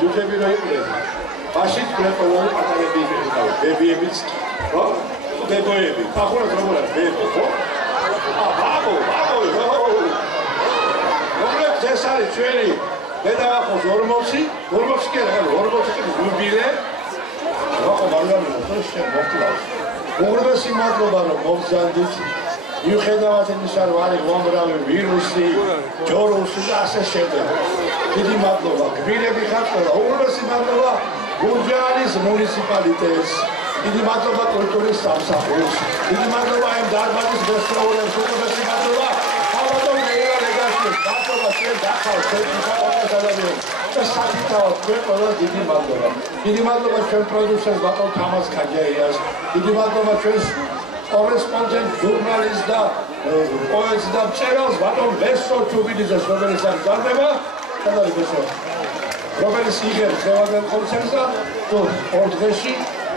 ჯუჯები რო იყვნენ. მაშინ პრეპოლორი პატარები იყავ, ბებიებიც ხო? ბებოები. ახლა როგორ არის ბებო, ხო? ბაბო. რომლებიც ეს არის ჩვენი დედავახოს ორმოცი კი არა, ორმოცი კი გუბილე. ახლა მაგალითად ეს შემოკლავს. უღრმესი მადლობა რომ მოგზავნით. მიუხედავად იმისა, რომ არის უამრავი ვირუსი, ჯორუსი და ასე შემდეგ. დიდი მადლობა გბილები ხართ, უღრმესი მადლობა გურჯაანის მუნიციპალიტეტს. დიდი მადლობა კულტურის სამსახურს. დიდი მადლობა ამ დარბაზის მოსწავლეებს, უღრმესი მადლობა ალბათ მეგრელეგაშვილს, მადლობა ჩვენ დახავთ ჩვენი ადამიანს. და საკითხავთ ჩვენ ყველა დიდი მადლობა. დიდი მადლობა ჩვენ პროდიუსერს ბატონ თამაზ ქაჯაიას. დიდი მადლობა ჩვენს კორესპონდენტ ჟურნალისტ და პოეტს და მწერალს ბატონ ვესო ჩუბიძეს, რომელიც არის დადება. სადაც ვესო რომელიც იგებს ხევადელ კონცერტს და ორ დღეში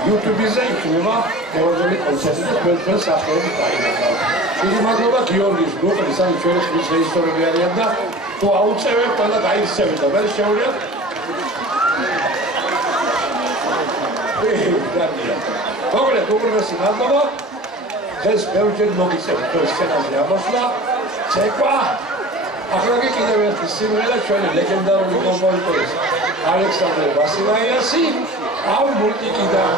YouTube-ზე იქნება ხევადელი კონცერტი და თქვენ სახელით დაინახავთ. დიდი მადლობა გიორგის გუყრის, ანუ ჩვენი ხმის რეჟისორები არიან და თუ აუწევებთ და გაიქცევთ და მე შეუძლია. მოგლეთ უღრმესი მადლობა. ეს ბევრჯერ მოგიწევთ თქვენ სცენაზე ამოსვლა. ცეკვა ახლა კიდევ ერთი სიმღერა ჩვენი ლეგენდარული კომპოზიტორის ალექსანდრე ვასილაიასი ამ მულტიკიდან.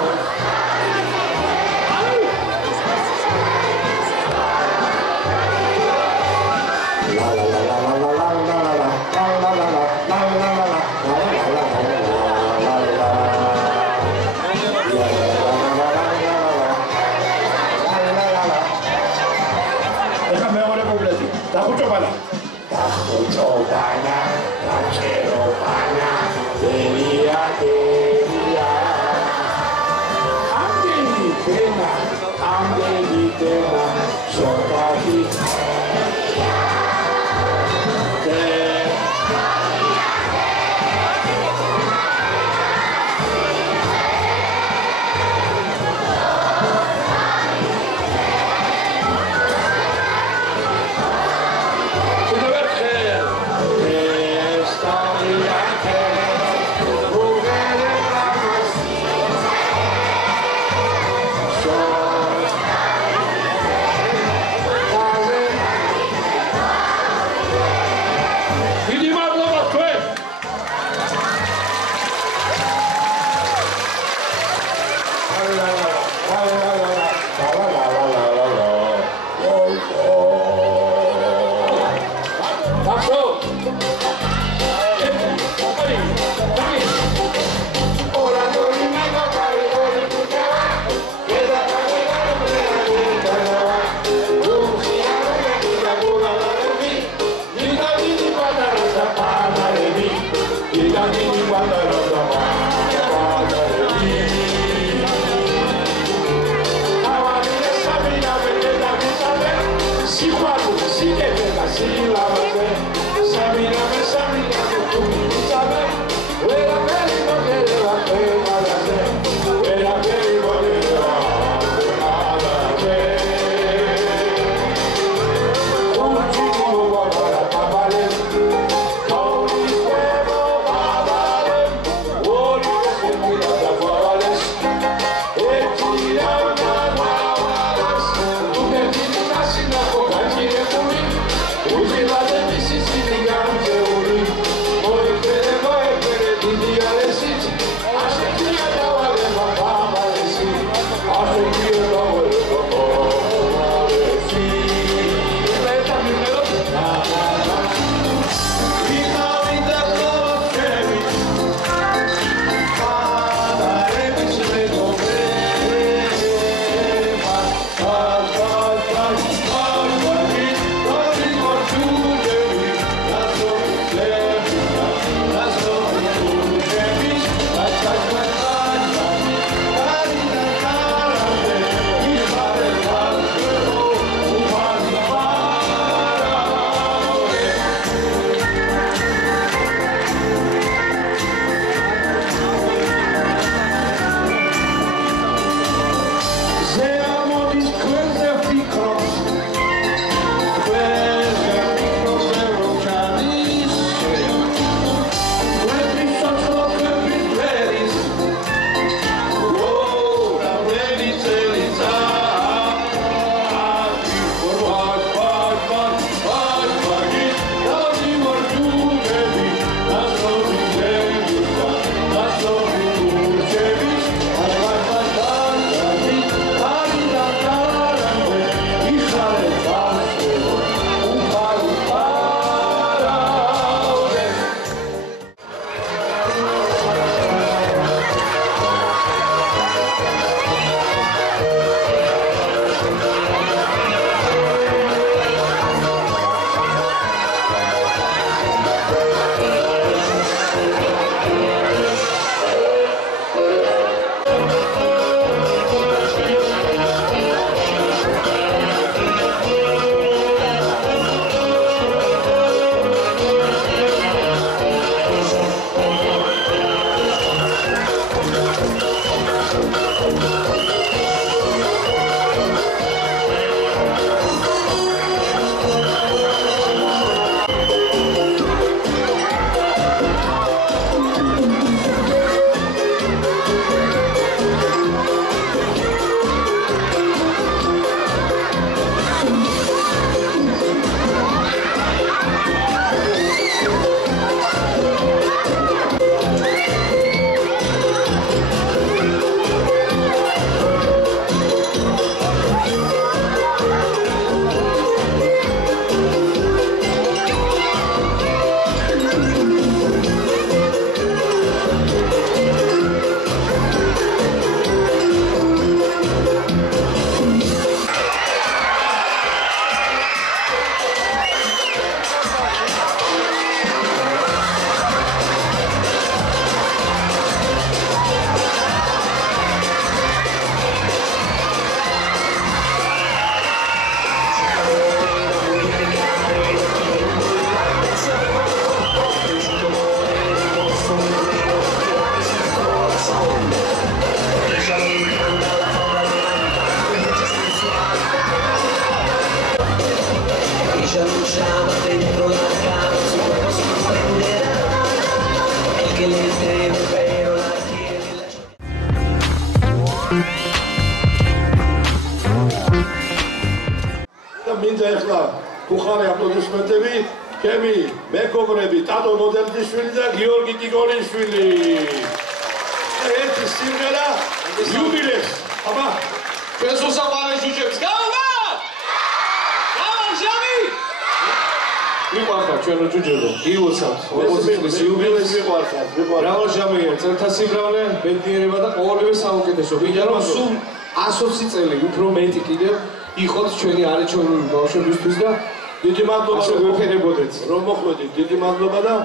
მინდა ეხლა უხარე აპლოდისმენტები ჩემი მეგობრები ტატო მოდელჯიშვილი და გიორგი ტიკოლიშვილი. ერთი სიმღერა იუბილეს. აბა ჩვენს უსაყვარლეს ჯუჯებს გავა! ჟამი! მიყვარხარ ჩვენო ჯუჯებო, გილოცავთ 40 წლის იუბილეს მიყვარხარ. მრავალ ჟამია, წელთა სიმრავლე, ბედნიერება და ყოველივე საუკეთესო. მინდა რომ სულ 120 წელი უფრო მეტი კიდევ იყოთ ჩვენი არაჩვეულებრივი ბავშვებისთვის და დიდი მადლობა გვეფერებოდეთ. რომ მოხვედით, დიდი მადლობა და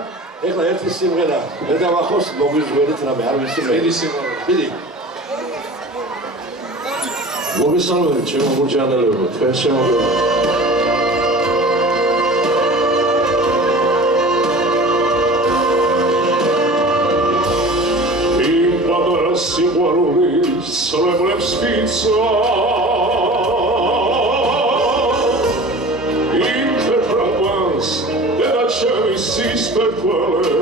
ეხლა ერთი სიმღერა მე დავახოს მოგვიზღერეთ რამე არ ვიცი მე. დიდი სიმღერა. დიდი. მოგესალმებით ჩემო გურჯანელებო, თქვენ შემოგვიყვანეთ. სიყვარულის სოლებლებს ფიცა იმ თეთრობას და ჩემი სისფერთვალე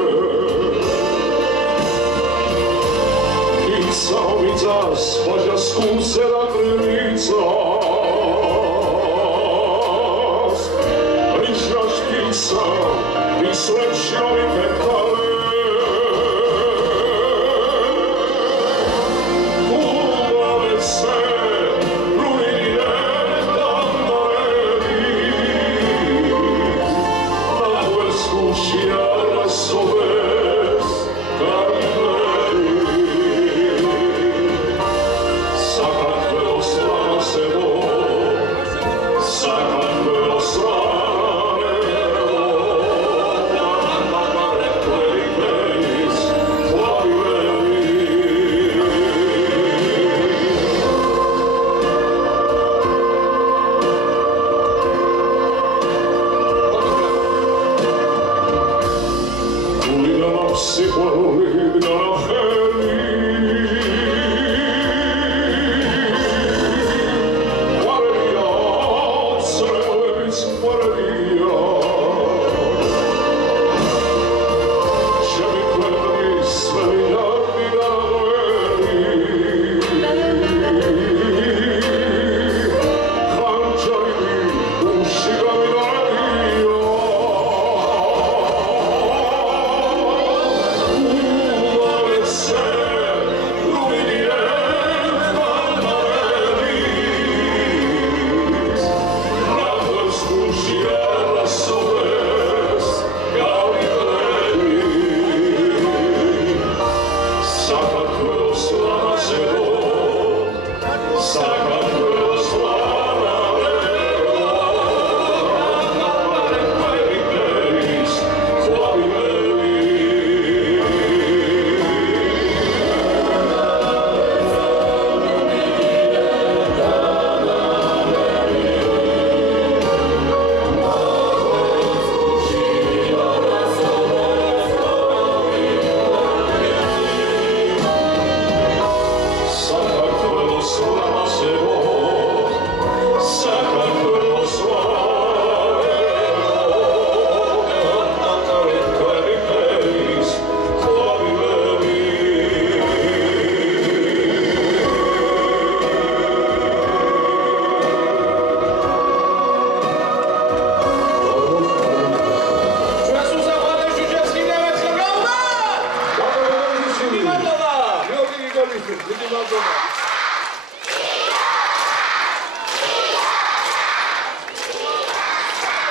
ფიცა ვიწას ვაჟას კუნზე დაგრილიცას რიჟრაშ ფიცა ისრებში ავიფეთქალე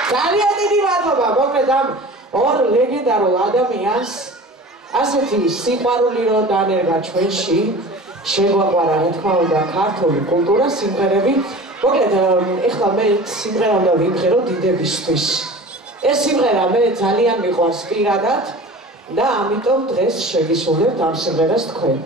ძალიან დიდი მადლობა, მოკლედ ამ ორ ლეგენდარულ ადამიანს ასეთი სიყვარული რო დანერგა ჩვენში, შეგვაყვარა რა თქმა უნდა ქართული კულტურა, სიმღერები. მოკლედ ეხლა მე სიმღერა უნდა ვიმღერო დიდებისთვის. ეს სიმღერა მე ძალიან მიყვარს პირადად და ამიტომ დღეს შეგისურვებთ ამ სიმღერას თქვენ.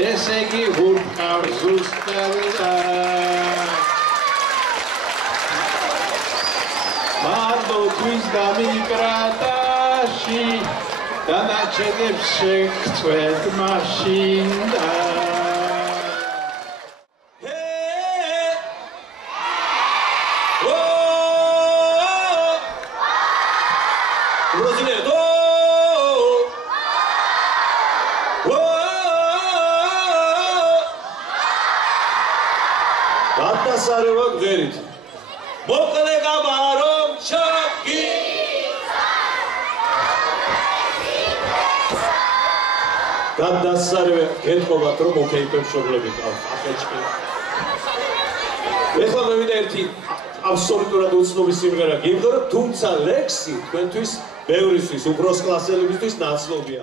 ესე იგი ვულკავს ზუსტად მარტოთვის დამიკრატაში დანარჩენებს შეგწვეთ მაშინდა გადასარევად ღერით მოკლე გამარო ჩაკი გადასარევე გეთხოვათ რომ მოკეიფებ შობლები ყავთ ახეჭკი ეხლა მევიდა ერთი აბსოლუტურად უცნობი სიმღერა გიმღეროთ თუმცა ლექსი თქვენთვის ბევრისთვის უბროს კლასელებისთვის ნაცნობია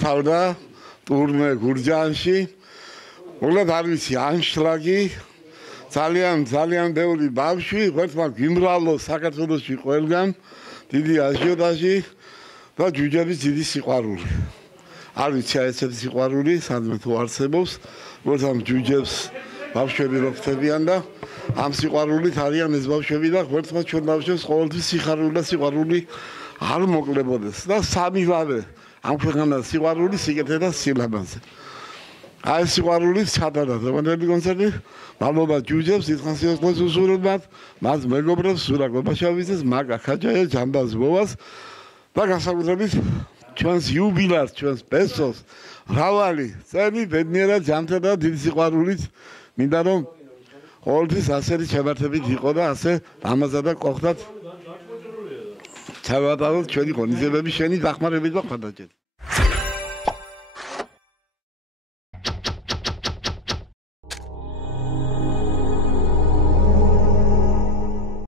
დამთავრდა ტურნე გურჯაანში. უბრალოდ არ ვიცი, ანშლაგი ძალიან ბევრი ბავშვი, ერთმა გვიმრავლო საქართველოში ყველგან, დიდი აჟიოტაჟი და ჯუჯების დიდი სიყვარული. არ ვიცი, ესეთი სიყვარული სადმე თუ არსებობს, როგორც ამ ჯუჯებს ბავშვები რო ხდებიან და ამ სიყვარულით არიან ეს ბავშვები და ერთმა ჩვენ ბავშვებს ყოველთვის სიხარული და სიყვარული არ მოკლებოდეს და სამივე ამ ქვეყანას სიყვარული, სიკეთე და სილამაზე. აი სიყვარული ჩატარდა დღევანდელი კონცერტი. მადლობა ჯუჯებს, დიდხანსიათლოს უსურვებთ, მას მეგობრებს, სურა გობაშავიძეს, მაგა ხაჯაია, ჯამბაზ ბოვას და განსაკუთრებით ჩვენს იუბილარს, ჩვენს ბესოს, მრავალი წელი ბედნიერად ჯამთა და დიდი სიყვარულით მინდა რომ ყოველთვის ასეთი შემართებით იყო და ასე ამაზა და ყოხდათ ჩავატაროთ ჩვენი ღონისძიებები შენი დახმარებით და ხანდაჭერით.